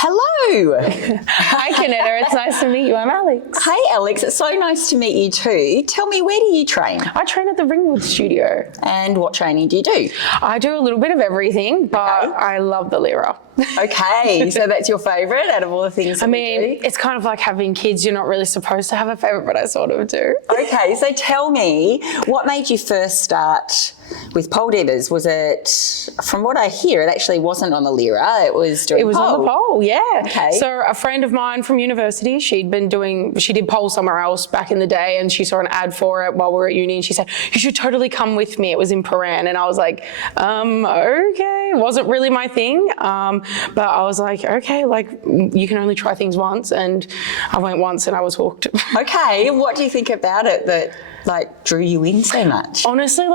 Hello. Hi, Canetta. It's nice to meet you. I'm Alex. Hi, Alex. It's so nice to meet you too. Tell me, where do you train? I train at the Ringwood studio. And what training do you do? I do a little bit of everything, but I love the Lyra. Okay, so that's your favourite out of all the things that we do? It's kind of like having kids. You're not really supposed to have a favourite, but I sort of do. Okay, so tell me, what made you first start with pole divas? Was it, from what I hear, it actually wasn't on the Lyra, it was doing pole. On the pole, yeah. Okay. So a friend of mine from university, she did pole somewhere else back in the day, and she saw an ad for it while we were at uni, and she said, you should totally come with me. It was in Paran, and I was like, okay. It wasn't really my thing, but I was like, okay, like you can only try things once, and I went once and I was hooked. Okay, what do you think about it that drew you in so much? Honestly,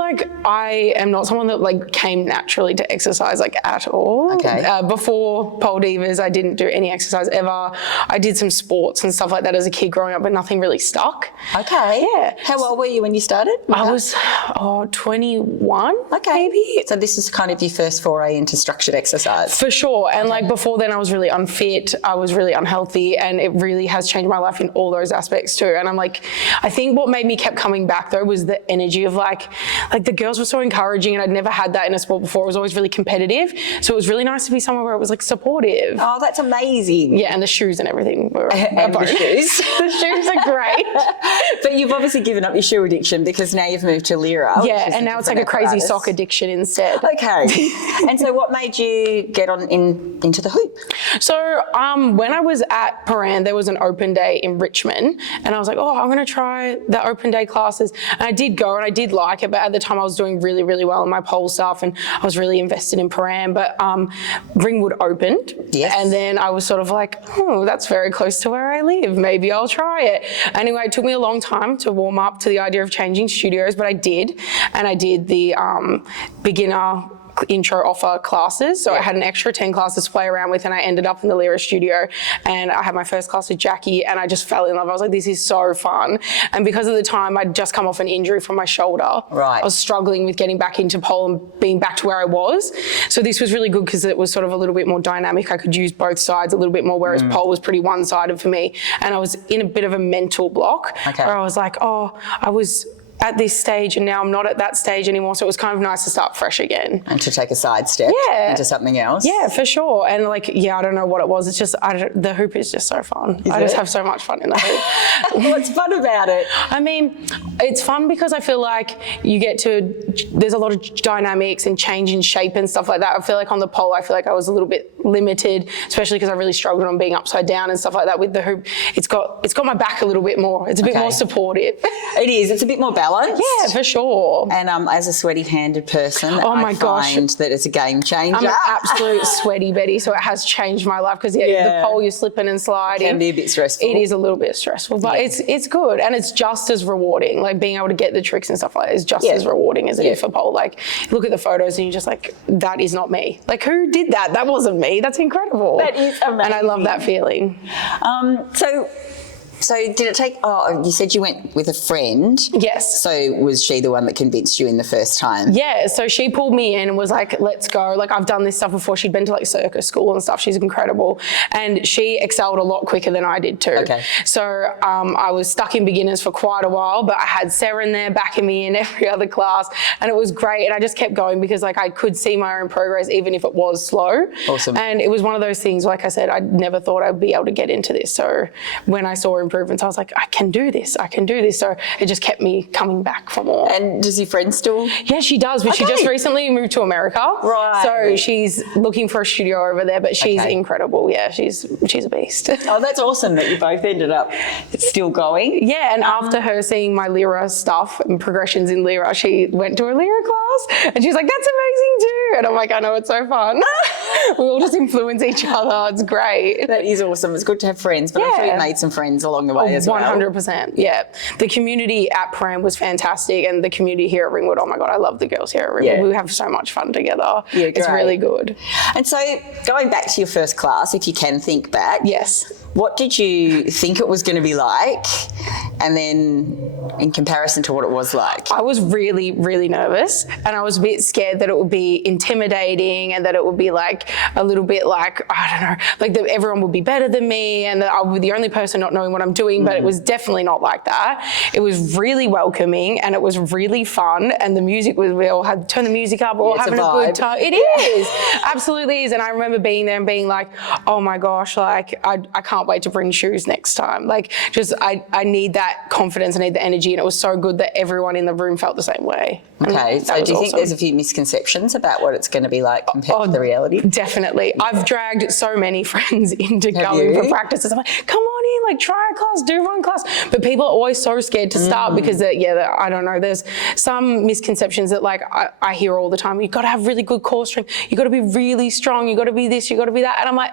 I am not someone that came naturally to exercise at all. Okay. Before Pole Divas, I didn't do any exercise ever. I did some sports and stuff like that as a kid growing up, but nothing really stuck. Okay. Yeah. How old were you when you started? I was 21. Okay. Maybe. So this is kind of your first foray into structured exercise. For sure. And before then I was really unfit. I was really unhealthy, and it really has changed my life in all those aspects too. And I think what made me kept coming back though was the energy of the girls were so encouraging, and I'd never had that in a sport before. It was always really competitive. So it was really nice to be somewhere where it was supportive. Oh, that's amazing. Yeah, and the shoes and everything were and the shoes. The shoes are great. But you've obviously given up your shoe addiction because now you've moved to Lyra. Yeah, and now it's a crazy sock addiction instead. Okay. And so what made you get on into the hoop? So when I was at Paran, there was an open day in Richmond, and I was like, I'm going to try the open day classes. And I did go, and I did like it, but at the time I was doing really, really well in my pole stuff, and I was really invested in Paran. But Ringwood opened, and then I was sort of like, that's very close to where I live. Maybe I'll try it. Anyway, it took me a long time to warm up to the idea of changing studios, but I did, and I did the beginner intro offer classes. So I had an extra 10 classes to play around with, and I ended up in the Lyra studio, and I had my first class with Jackie, and I just fell in love. I was like, this is so fun. And because of the time I'd just come off an injury from my shoulder, I was struggling with getting back into pole and being back to where I was. So this was really good because it was sort of a little bit more dynamic. I could use both sides a little bit more, whereas pole was pretty one-sided for me. And I was in a bit of a mental block where I was like, I was at this stage and now I'm not at that stage anymore. So it was kind of nice to start fresh again. And to take a sidestep into something else. Yeah, for sure. And I don't know what it was. It's just, the hoop is just so fun. I just have so much fun in the hoop. What's fun about it? It's fun because I feel like there's a lot of dynamics and change in shape and stuff like that. I feel like on the pole, I feel like I was a little bit limited, especially because I really struggled on being upside down and stuff like that. With the hoop, it's got my back a little bit more. It's a bit more supportive. It is. It's a bit more balanced. Yeah, for sure. And as a sweaty-handed person, I find that it's a game changer. I'm an absolute sweaty Betty, so it has changed my life because the pole you're slipping and sliding. It can be a bit stressful. It is a little bit stressful, but it's good, and it's just as rewarding. Being able to get the tricks and stuff like that is just as rewarding as it is for pole. Look at the photos and you're just like, that is not me. Who did that? That wasn't me. That's incredible. That is amazing. And I love that feeling. So did it take, you said you went with a friend. Yes. So was she the one that convinced you in the first time? Yeah, so she pulled me in and was like, let's go. I've done this stuff before. She'd been to circus school and stuff. She's incredible. And she excelled a lot quicker than I did too. Okay. So I was stuck in beginners for quite a while, but I had Sarah in there backing me in every other class, and it was great. And I just kept going because I could see my own progress even if it was slow. Awesome. And it was one of those things, like I said, I never thought I'd be able to get into this. So when I saw improvements, I was like, I can do this. So it just kept me coming back for more. And does your friend still? Yeah, she does, but she just recently moved to America. Right. So she's looking for a studio over there, but she's incredible. Yeah, she's a beast. Oh, that's awesome that you both ended up still going. Yeah, and after her seeing my Lyra stuff and progressions in Lyra, she went to a Lyra class and she's like, that's amazing too. And I'm like, I know, it's so fun. We all just influence each other. It's great. That is awesome. It's good to have friends, but I'm sure you made some friends along the way as well. 100%. Yeah. The community at Paran was fantastic, and the community here at Ringwood, oh my God, I love the girls here at Ringwood. Yeah. We have so much fun together. Yeah, it's really good. And so going back to your first class, if you can think back. Yes. What did you think it was going to be like? And then in comparison to what it was like? I was really, really nervous, and I was a bit scared that it would be intimidating and that it would be like a little bit like, I don't know, like that everyone would be better than me and that I would be the only person not knowing what I'm doing, but it was definitely not like that. It was really welcoming and it was really fun, and the music was, we all had to turn the music up, all having a good time. It is, absolutely is. And I remember being there and being like, oh my gosh, like I can't wait to bring shoes next time. Like just, I need that confidence, I need the energy, and it was so good that everyone in the room felt the same way. Okay, so do you think there's a few misconceptions about what it's going to be like compared to the reality? Definitely. I've dragged so many friends into going for practices. I'm like, come on in, like try a class, do one class. But people are always so scared to start because, I don't know, there's some misconceptions that like I hear all the time. You've got to have really good core strength. You've got to be really strong. You've got to be this, you've got to be that. And I'm like,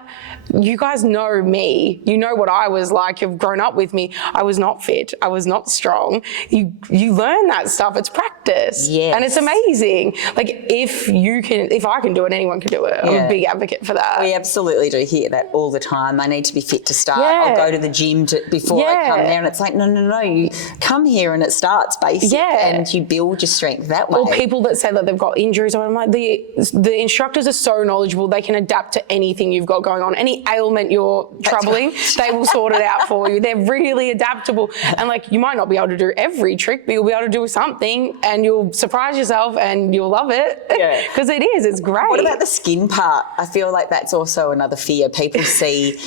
you guys know me. You know what I was like. You've grown up with me. I was not fit. I was not strong. You learn that stuff. It's practice. Yes. And it's amazing. Like if I can do it, anyone can do it. I'm a big advocate for that. We absolutely do hear that all the time. I need to be fit to start. I'll go to the gym before I come there. And it's like, no. You come here and it starts basic and you build your strength that way. Or people that say that they've got injuries, or I'm like, the instructors are so knowledgeable. They can adapt to anything you've got going on. Any ailment you're troubling, they will sort it out for you. They're really adaptable. And like, you might not be able to do every trick, but you'll be able to do something and you'll surprise yourself and you'll love it. Yeah. Because it's great. What about the skin part? I feel like that's also another fear. People see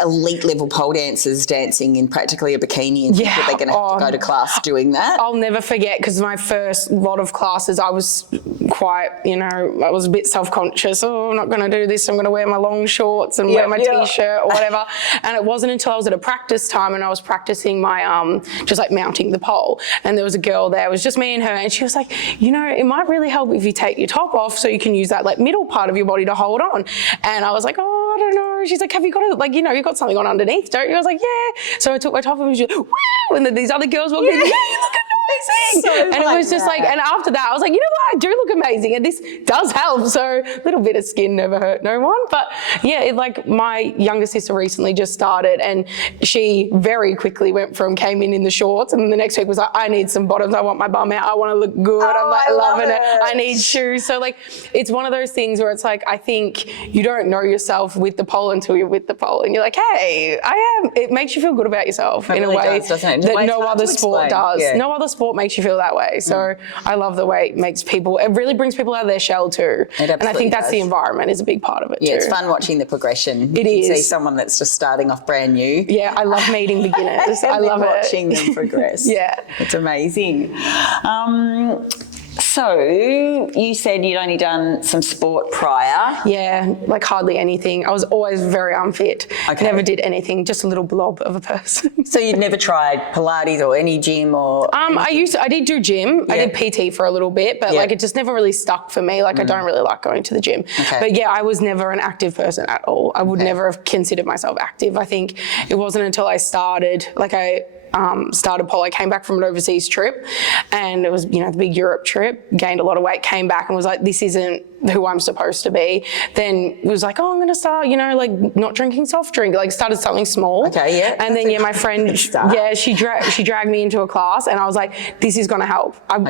elite level pole dancers dancing in practically a bikini and think that they're going to have to go to class doing that. I'll never forget, because my first lot of classes, I was quite, I was a bit self-conscious. Oh, I'm not going to do this. I'm going to wear my long shorts and wear my T-shirt or whatever. And it wasn't until I was at a practice time and I was practicing my, just like mounting the pole. And there was a girl there, it was just me and her. And she was like, it might really help if you take your top off so you can use that like middle part of your body to hold on. And I was like, oh, I don't know. She's like, have you got it? Like, you've got something on underneath, don't you? I was like, yeah. So I took my top off and she was like, wow. And then these other girls walked in, you look amazing. So and it was just like, and after that, I was like, you know what? I do look amazing. And this does help. So a little bit of skin never hurt no one. But like my younger sister recently just started and she very quickly came in the shorts. And the next week was like, I need some bottoms. I want my bum out. I want to look good. I'm like loving it. I need shoes. So like, it's one of those things where it's like, I think you don't know yourself with the pole until you're with the pole. And you're like, hey, I am. It makes you feel good about yourself in a way that no other sport does. Yeah. No other sport makes you feel that way. So I love the way it really brings people out of their shell too. And I think that's the environment is a big part of it too. Yeah, it's fun watching the progression. It is. You see someone that's just starting off brand new. Yeah, I love meeting beginners. I love watching them progress. Yeah. It's amazing. So you said you'd only done some sport prior. Yeah, like hardly anything. I was always very unfit. Okay. Never did anything, just a little blob of a person. So you'd never tried Pilates or any gym or I did do gym. Yeah. I did PT for a little bit, but like it just never really stuck for me. Like I don't really like going to the gym. Okay. But yeah, I was never an active person at all. I would never have considered myself active. I think it wasn't until I started, started pole. I came back from an overseas trip and it was, the big Europe trip, gained a lot of weight, came back and was like, this isn't who I'm supposed to be. Then it was like, oh, I'm going to start, not drinking soft drink, started something small. Okay, yeah. And then, my friend, she dragged me into a class and I was like, this is going to help. And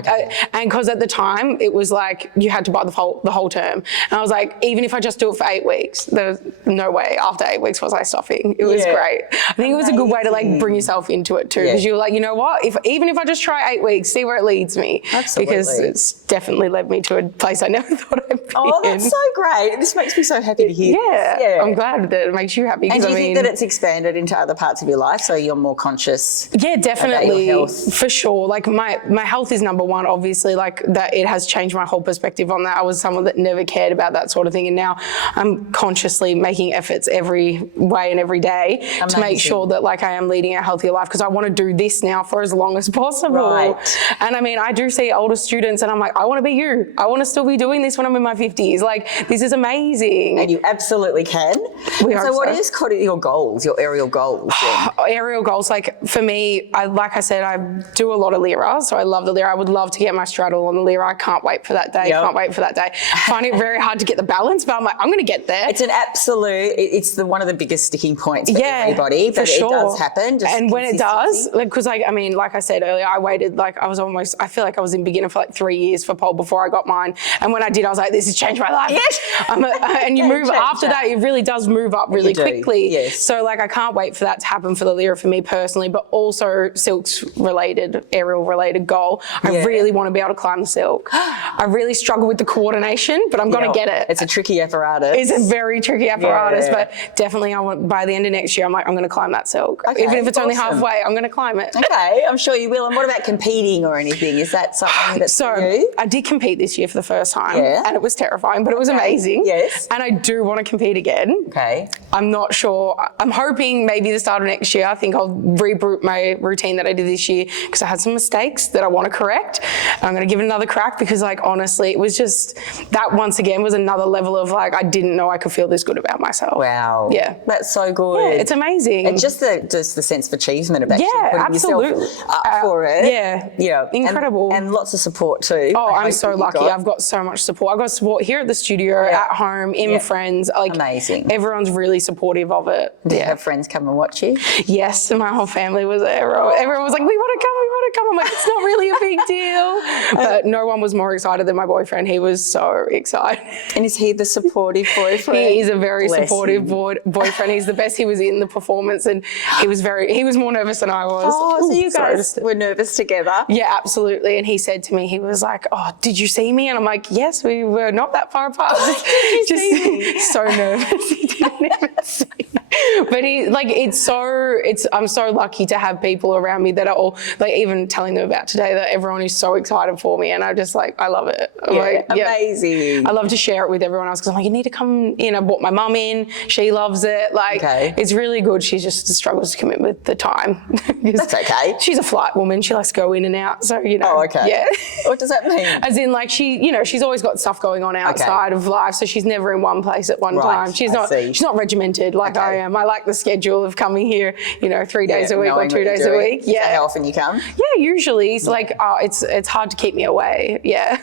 because at the time it was like, you had to buy the whole term. And I was like, even if I just do it for 8 weeks, there was no way after 8 weeks was I stopping. It was great. I think it was a good way to bring yourself into it too. Because you were like, you know what, even if I just try 8 weeks, see where it leads me. Absolutely. Because it's definitely led me to a place I never thought I'd be. Oh, that's so great. This makes me so happy to hear. Yeah, I'm glad that it makes you happy. And do you think that it's expanded into other parts of your life so you're more conscious? Yeah, definitely. About your health? For sure. Like my health is number one, obviously, that it has changed my whole perspective on that. I was someone that never cared about that sort of thing. And now I'm consciously making efforts every way and every day to make sure that I am leading a healthier life because I want to do this now for as long as possible. Right. And I do see older students and I'm like, I want to be you. I want to still be doing this when I'm in my my 50s. Like, this is amazing. And you absolutely can. So what is your goals, your aerial goals then? Aerial goals, like for me, like I said, I do a lot of Lyra, so I love the Lyra. I would love to get my straddle on the Lyra. I can't wait for that day. Can't wait for that day. I find it very hard to get the balance, but I'm like, I'm going to get there. It's an absolute, it's one of the biggest sticking points for everybody, but it does happen. And when it does, because like I said earlier, I waited, like I feel like I was in beginner for like 3 years for pole before I got mine. And when I did, I was like, this has changed my life. Yes. And you move after that, it really does move up really quickly. Yes. So like, I can't wait for that to happen for the Lyra for me personally, but also silk's related, aerial related goal. I really want to be able to climb the silk. I really struggle with the coordination, but I'm going to get it. It's a tricky apparatus. It's a very tricky apparatus, but definitely I want, by the end of next year, I'm going to climb that silk. Okay, even if it's only halfway, I'm going to climb it. Okay, I'm sure you will. And what about competing or anything? Is that something that's for you? I did compete this year for the first time, and it was terrifying, but it was amazing. Yes. And I do want to compete again. Okay. I'm not sure. I'm hoping maybe the start of next year, I think I'll reboot my routine that I did this year because I had some mistakes that I want to correct. And I'm going to give it another crack because, like, honestly, it was just that once again was another level of like, I didn't know I could feel this good about myself. Wow. Yeah. That's so good. Yeah, it's amazing. And just the sense of achievement of actually putting absolutely. yourself up for it. Yeah. Yeah. Incredible. And lots of support too. Oh, I'm so lucky. I've got so much support. I've got support here at the studio, at home, in friends. Like, amazing. Everyone's really supportive of it. Do you have friends come and watch you? Yes, and my whole family was there. Everyone was like, we want to come. I'm like, it's not really a big deal. But no one was more excited than my boyfriend. He was so excited. And is he the supportive boyfriend? He is a very supportive boyfriend. He's the best. He was in the performance and he was more nervous than I was. Oh, so you guys were nervous together? Yeah, absolutely. And he said to me, he was like, oh, did you see me? And I'm like, yes, we were not that far apart. Just so nervous. He didn't even see me. But I'm so lucky to have people around me that are all, like, even telling them about today that everyone is so excited for me, and I just like, I love it. Amazing. I love to share it with everyone else because I'm like, you need to come in. I brought my mum in, she loves it. Like, it's really good. She just struggles to commit with the time. That's okay. She's a flight woman. She likes to go in and out. So, Oh, okay. Yeah. What does that mean? As in, like, she's always got stuff going on outside of life, so she's never in one place at one time. She's not regimented like I am. I like the schedule of coming here, 3 days a week or 2 days a week. Yeah. How often you come? Yeah, usually. It's like, it's hard to keep me away. Yeah.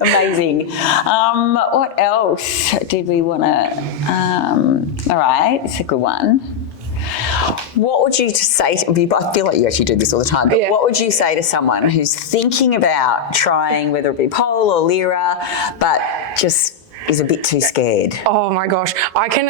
Amazing. What else did we want to? All right, it's a good one. What would you say? I feel like you actually do this all the time. But what would you say to someone who's thinking about trying, whether it be pole or Lyra, but just is a bit too scared? Oh my gosh, I can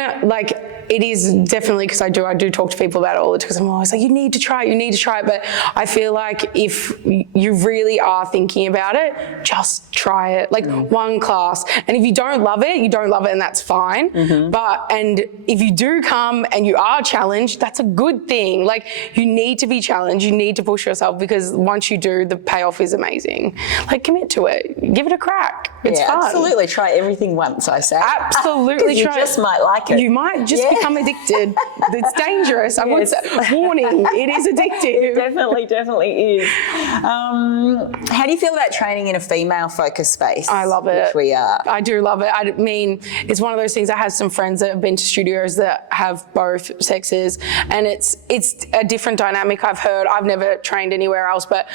it is definitely, because I do talk to people about it all the time, because I'm always like, you need to try it. But I feel like if you really are thinking about it, just try it. Like one class. And if you don't love it, you don't love it, and that's fine. And if you do come and you are challenged, that's a good thing. Like, you need to be challenged. You need to push yourself, because once you do, the payoff is amazing. Like, commit to it. Give it a crack. It's fun. Absolutely. Try everything once, I say. Absolutely. You just might like it. You might just become addicted. It's dangerous. I would say, warning, it is addictive. It definitely is. How do you feel about training in a female-focused space? I love it. Which we are. I do love it. I mean, it's one of those things. I have some friends that have been to studios that have both sexes, and it's a different dynamic. I've heard. I've never trained anywhere else, but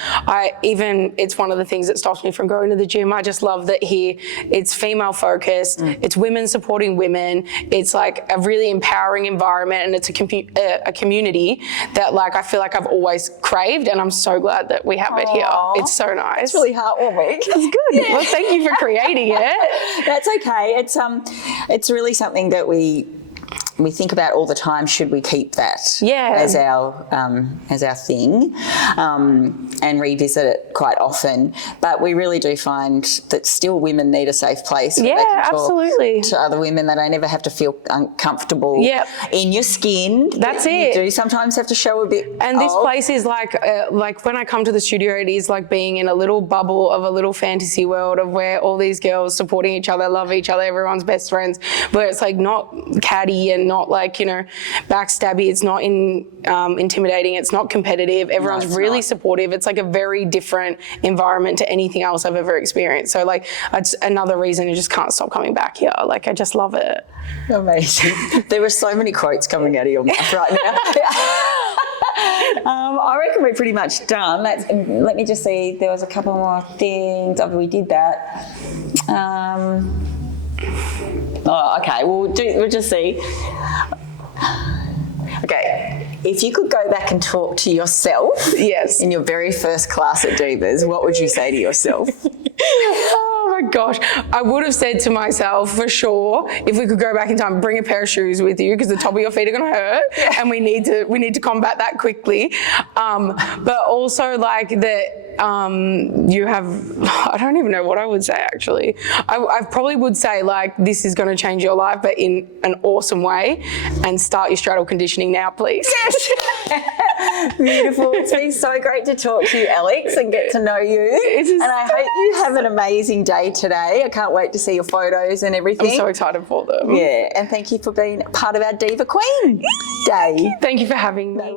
it's one of the things that stops me from going to the gym. I just love that here it's female-focused. It's women supporting women. It's like a really empowering environment, and it's a community that, like, I feel like I've always craved, and I'm so glad that we have it here. It's so nice. It's really heartwarming. That's good. Yeah. Well, thank you for creating it. That's okay. It's really something that we think about all the time. Should we keep that as our thing, and revisit it quite often? But we really do find that still women need a safe place where they can absolutely. talk to other women. They don't ever have to feel uncomfortable in your skin. That's it. You do sometimes have to show a bit. And this place is like when I come to the studio, it is like being in a little bubble of a little fantasy world of where all these girls supporting each other, love each other, everyone's best friends, where it's like not catty and not like, you know, backstabby. It's not intimidating. It's not competitive. Everyone's really supportive. It's like a very different environment to anything else I've ever experienced. So like, it's another reason you just can't stop coming back here. Like, I just love it. Amazing. There were so many quotes coming out of your mouth right now. I reckon we're pretty much done. Let me just see. There was a couple more things. Oh, we did that. Okay. We'll just see. Okay. If you could go back and talk to yourself, yes, in your very first class at Divas, what would you say to yourself? Oh my gosh, I would have said to myself for sure, if we could go back in time, bring a pair of shoes with you because the top of your feet are going to hurt, and we need to combat that quickly. But also like that. You have, I don't even know what I would say actually. I probably would say like, this is going to change your life, but in an awesome way, and start your straddle conditioning now, please. Yes. Beautiful. It's been so great to talk to you, Alex, and get to know you. And I hope you have an amazing day today. I can't wait to see your photos and everything. I'm so excited for them. Yeah, and thank you for being part of our Diva Queen Day. Thank you for having me.